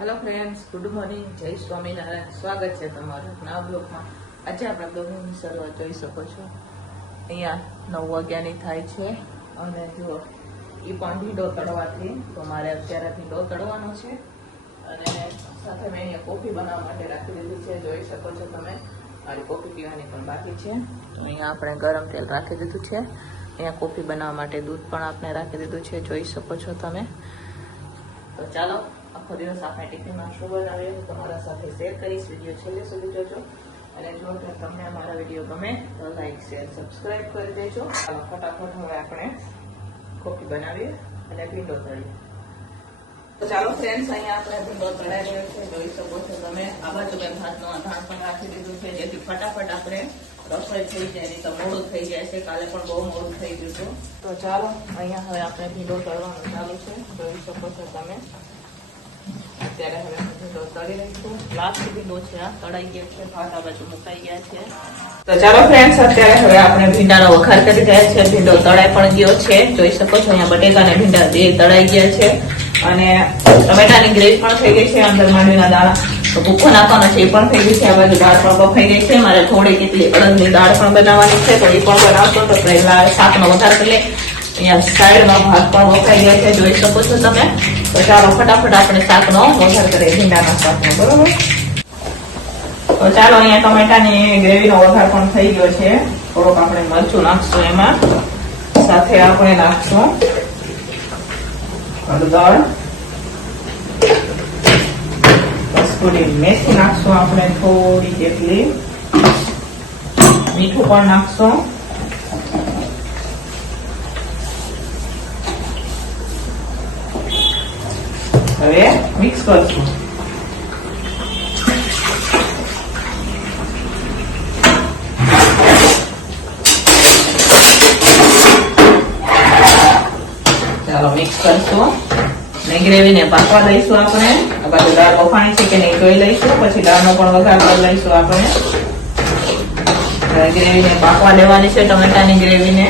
Hello friends, good morning, જય સ્વામિનારાયણ. સ્વાગત છે તમારું નવા બ્લોગમાં. આજે આપણે બ્લોગની શરૂઆત જોઈ શકો છો. અહીંયા 9 વાગ્યાની થાય છે અને જો એ પણ ભીંડો તળવાથી, તો મારે અત્યારે ભીંડો તળવાનો છે અને સાથે મેં અહીંયા કોફી બનાવવા માટે રાખી દીધી છે. જોઈ શકો છો તમે, મારી કોફી પીવાની પણ બાકી છે. તો અહીંયા આપણે ગરમ તેલ રાખી દીધું છે. અહીંયા કોફી બનાવવા માટે દૂધ પણ આપણે રાખી દીધું છે, જોઈ શકો છો તમે. તો ચાલો, આખો દિવસ આપણે ટિફિનમાં શું બનાવીએ તમારા સાથે શેર કરીશ. વિડીયો છેલ્લે સુધી જોજો અને જો તમને અમારા વિડીયો ગમે તો લાઈક શેર સબસ્ક્રાઈબ કરી દેજો. ચાલો ફટાફટ હવે આપણે કોફી બનાવીએ અને ભીંડો તળીએ. તો ચાલો ફ્રેન્ડ્સ, અહીંયા આપણે ભીંડો તળાઈ રહ્યો છે, જોઈ શકો છો તમે. આ બાજુ મેં ભાતનું ધાણ પણ રાખી દીધું છે, જેથી ફટાફટ આપણે રસોઈ થઈ જાય, નહીં તો મોડું થઈ જાય છે. કાલે પણ બહુ મોડું થઈ ગયું હતું. તો ચાલો, અહીંયા હવે આપણે ભીંડો તળવાનું ચાલુ છે, જોઈ શકો છો તમે. અત્યારે હવે ભીંડો તળી રહીશું. લાસ્ટ ભીંડો છે, આ તળાઈ ગયા છે, ભાત આ બાજુ મુકાઈ ગયા છે. તો ચાલો ફ્રેન્ડ્સ, અત્યારે હવે આપણે ભીંડાનો વઘાર કરી રહ્યા છે. ભીંડો તળાઈ પણ ગયો છે, જોઈ શકો છો. અહીંયા બટેકા અને ભીંડા બે તળાઈ ગયા છે અને ટમેટાની ગ્રેવી પણ થઈ ગઈ છે. અંદર માંડવીના દાણા તો ભૂકો નાખવાનો છે, એ પણ થઈ ગઈ છે. આ બાજુ દાળ પણ બફાઈ ગઈ છે. મારે થોડી કેટલી અડદની દાળ પણ બનાવવાની છે, તો એ પણ બનાવશો. તો પહેલા શાકનો વઘાર કરી લે. અહીંયા સાઈડમાં ભાત પણ વફાઈ ગયા છે, જોઈ શકો છો તમે. તો ચાલો ફટાફટ આપણે શાકનો વઘાર કરીએ, ભીંડાના શાકનો, બરોબર. તો ચાલો, અહીંયા ટમેટાની ગ્રેવીનો વઘાર પણ થઈ ગયો છે. થોડોક આપણે મરચું નાખશું એમાં, સાથે આપણે નાખશું હળદર, કસ્તુરી મેથી નાખશું આપણે થોડી જેટલી, મીઠું પણ નાખશું. હવે મિક્સ કરશું. ચાલો મિક્સ કરશું ને ગ્રેવીને પાકવા દઈશું આપણે. આ બાજુ દાળ બફાણી છે કે નહીં જોઈ લઈશું, પછી દાળનો પણ વઘાર કરી લઈશું આપણે. ગ્રેવીને પાકવા દેવાની છે, ટમેટાની ગ્રેવીને.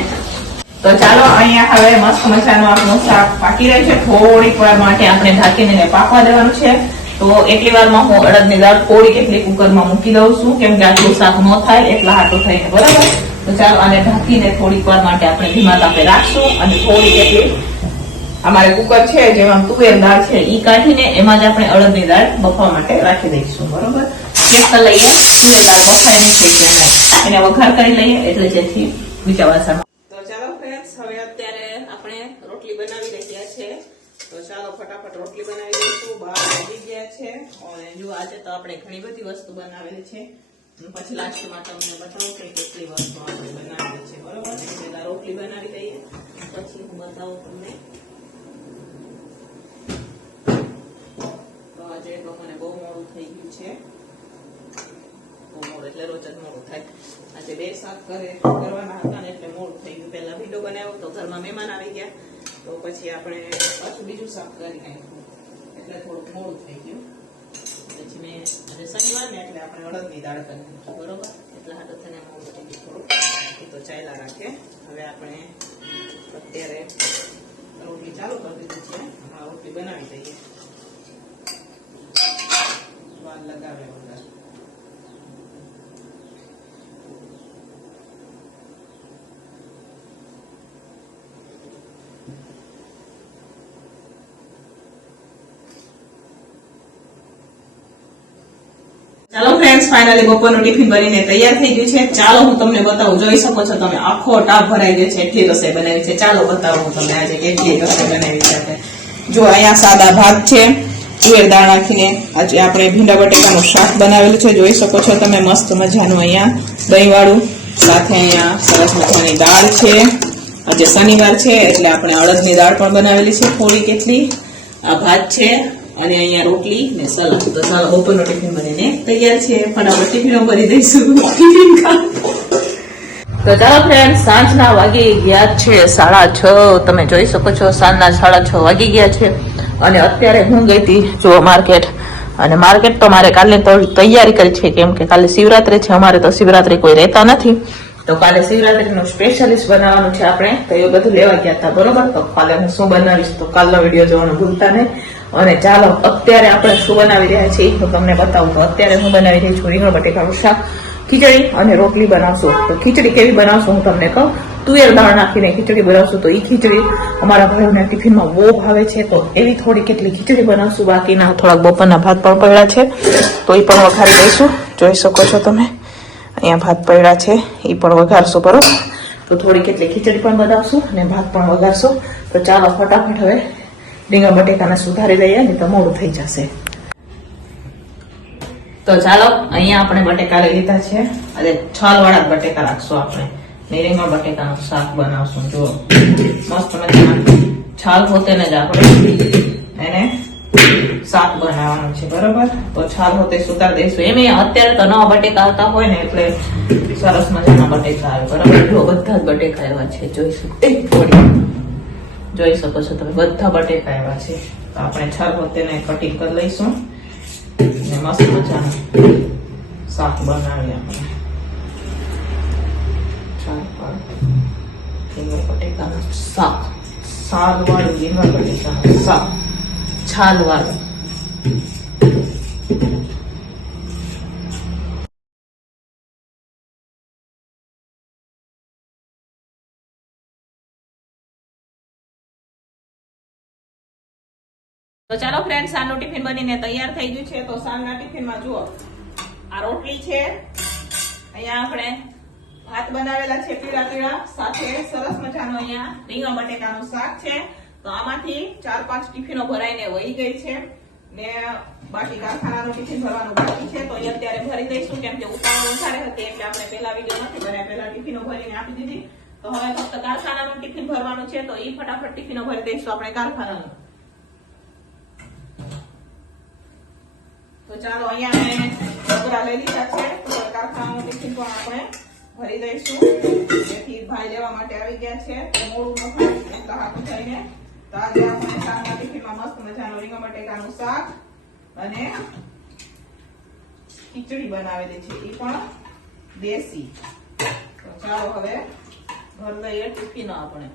તો ચાલો, અહીંયા હવે મસ્ત મજાનું આપણું શાક પાકી રહ્યું છે. થોડીક વાર માટે આપણે ઢાંકીને પાકવા દેવાનું છે. તો એટલી વારમાં હું અડદની દાળ થોડી કેટલી કુકરમાં મૂકી દઉં છું, કેમ કે આટલું શાક ન થાય એટલા હાટું થઈને, બરાબર. તો ચાલો, આને ઢાંકીને થોડીક વાર માટે આપણે ધીમા તાપે રાખશું અને થોડી કેટલી અમારે કુકર છે જેમાં તુવેર દાળ છે ઈ કાઢીને એમાં જ આપણે અડદની દાળ બફવા માટે રાખી દઈશું, બરોબર. ચેક કરી લઈએ તુવેર દાળ બફાય નહીં થઈ જાય, એને વઘાર કરી લઈએ એટલે જેથી બીજા વાસણ. તો ચાલો ફ્રેન્ડ્સ, હવે અત્યારે આપણે રોટલી બનાવી રહ્યા છે. તો ચાલો ફટાફટ રોટલી બનાવી દઈશું. બહાર આવી ગયા છે અને જો આજે તો આપણે ઘણી બધી વસ્તુ બનાવેલી છે. પછી લાસ્ટમાં તમને બતાવું કે કેટલી વસ્તુ આપણે બનાવેલી છે, બરોબર. પહેલા રોટલી બનાવી દઈએ, પછી હું બતાવું તમને. તો આજે તો મને બહુ મોડું થઈ ગયું છે, બહુ મોડું એટલે રોજ જ મોડું થાય. આજે બે શાક કરવાના હતા ને એટલે મોડું થઈ ગયું. પહેલા ભીંડો બનાવ્યો તો ઘરમાં મહેમાન આવી ગયા, તો પછી આપણે પાછું બીજું શાક કરી નાખ્યું એટલે થોડુંક મોડું થઈ ગયું. પછી મેં આજે શનિવાર ને એટલે આપણે અડદની દાળ કરી નાખી, બરોબર. એટલા હાથ થઈને મોડું થઈ ગયું થોડું, એ તો ચાલ્યા રાખે. હવે આપણે અત્યારે રોટલી ચાલુ કરી દીધી છે. હમણાં રોટલી બનાવી દઈએ, સ્વાદ લગાવે વગર. ચાલો ફ્રેન્ડ્સ, ફાઇનલી બપોરનું ટિફિન બનીને તૈયાર થઈ ગયું છે. ચાલો હું તમને બતાવું. જોઈ શકો છો તમે, આખો ટાપ ભરાઈ ગયો છે, એટલી રસોઈ બનાવી છે. ચાલો બતાવું હું તમને આજે કેટલી રસોઈ બનાવી છે. જો અહીંયા સાદા ભાત છે, તુવેર દાળ નાખીને આજે આપણે ભીંડા બટેકાનું શાક બનાવેલું છે, જોઈ શકો છો તમે. મસ્ત મજાનું અહીંયા દહીં વાળું, સાથે અહીંયા સરસ મજાની દાળ છે. આજે શનિવાર છે એટલે આપણે અડદની દાળ પણ બનાવેલી છે થોડી કેટલી. આ ભાત છે અને અહીંયા રોટલી ને સલાડ. તો ચાલો, બપોરનો ટિફિન બનીને તૈયાર છે. ફટાફટ ટિફિનો ભરી દઈશું. તો ચાલો ફ્રેન્ડ, સાંજના વાગી ગયા છે 6:30. તમે જોઈ શકો છો, સાંજના 6:30 વાગી ગયા છે અને અત્યારે હું ગઈ હતી જો માર્કેટ. અને માર્કેટ તો મારે કાલની તો તૈયારી કરી છે, કેમ કે કાલે શિવરાત્રી છે. અમારે તો શિવરાત્રી કોઈ રહેતા નથી, તો કાલે શિવરાત્રીનું સ્પેશિયલિસ્ટ બનાવવાનું છે આપણે, તો એ બધું લેવા ગયા હતા, બરોબર. તો કાલે હું શું બનાવીશ તો કાલનો વિડીયો જોવાનું ભૂલતા નહીં. અને ચાલો અત્યારે આપણે શું બનાવી રહ્યા છીએ તો તમને બતાવું. તો અત્યારે હું બનાવી રહી છું રીંગણ બટેકાનું શાક, ખીચડી અને રોટલી બનાવશું. તો ખીચડી કેવી બનાવશું હું તમને કહું. તુવેર દાળ નાખીને ખીચડી બનાવશું. તો એ ખીચડી અમારા ભાઈઓને ટિફિનમાં બહુ ભાવે છે, તો એવી થોડી કેટલી ખીચડી બનાવશું. બાકીના થોડાક બપોરના ભાત પણ પડ્યા છે, તો એ પણ વઘારી દઈશું. જોઈ શકો છો તમે, અહીંયા ભાત પડ્યા છે, એ પણ વઘારશું. બરોબર, તો થોડી કેટલી ખીચડી પણ બનાવશું અને ભાત પણ વઘારશું. તો ચાલો ફટાફટ હવે રીંગણ બટેકાને સુધારી લઈએ, નહીં તો મોડું થઈ જશે. તો ચાલો અહીંયા આપણે બટેકા લઈ લીધા છે, અને છાલ વાળા બટેકા રાખશું આપણે. રીંગણ બટેકાનું શાક બનાવશું. જો મસ્ત મજાના છાલ હોતે ને જ આપણે એને શાક બનાવવાનું છે. બરોબર, તો છાલ હોતે સુધારી દઈશું. એમ અત્યારે તો નવા બટેકા આવતા હોય ને એટલે સરસ મજાના બટેકા આવે. બરોબર, જો બધા જ બટેકા આવ્યા છે, જોઈ શકો છો તમે, બધા બટેકા આવ્યા છે. તો આપણે છાલ હોતે ને કટિંગ કરી લઈશું ને મસ્ત મજાનું શાક બનાવીએ આપણે. રીંગણ બટેકાનું શાક, છાલ વાળું રીંગણ બટેકાનું શાક, છાલ વાળું. તો ચાલો ફ્રેન્ડ, સાંજનું ટિફિન બનીને તૈયાર થઈ ગયું છે. તો સાંજના ટિફિનમાં જુઓ, આ રોટલી છે, અહીંયા આપણે ભાત બનાવેલા છે પીળા પીળા, સાથે સરસ મજાનો અહીંયા રીંગણ બટેકાનું શાક છે. તો આમાંથી 4-5 ટિફિનો ભરાઈને વહી ગઈ છે ને બાકી કારખાનાનું ટિફિન ભરવાનું બાકી છે. તો એ અત્યારે ભરી દઈશું, કેમ કે ઉતાવળ વધારે હતી એટલે આપણે પહેલા વિડીયો નથી ભર્યા, પહેલા ટિફિનો ભરીને આપી દીધી. તો હવે ફક્ત કારખાનાનું ટિફિન ભરવાનું છે, તો એ ફટાફટ ટિફિનો ભરી દઈશું આપણે કારખાનાનું. તો ચાલો અહીંયા મેં ડબરા લઈ લીધા છે, તો કારખાનાનું ટિફિન પણ આપણે ભરી દઈશું. જેથી ભાઈ લેવા માટે આવી ગયા છે, તો મોડું ન થાય એટલા હાથ થઈને. તો આજે આપણે સાંજના ટિફિનમાં મસ્ત મજાનું રીંગણ બટેકાનું શાક અને ખીચડી બનાવેલી છે, એ પણ દેશી. તો ચાલો હવે ભર દઈએ ટિફિનો આપણે.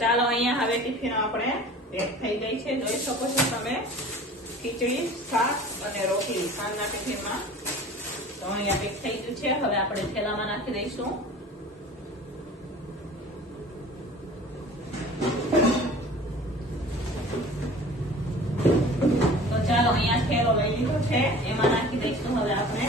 ચાલો અહીંયા હવે ટિફિન આપણે પેક થઈ ગઈ છે, જોઈ શકો છો તમે. ખીચડી, શાક અને રોટલી સાંજના ટિફિનમાં તો અહીંયા પેક થઈ ગયું છે. હવે આપણે થેલામાં નાખી દઈશું. તો ચાલો અહીંયા થેલો લઈ લીધો છે, એમાં નાખી દઈશું હવે આપણે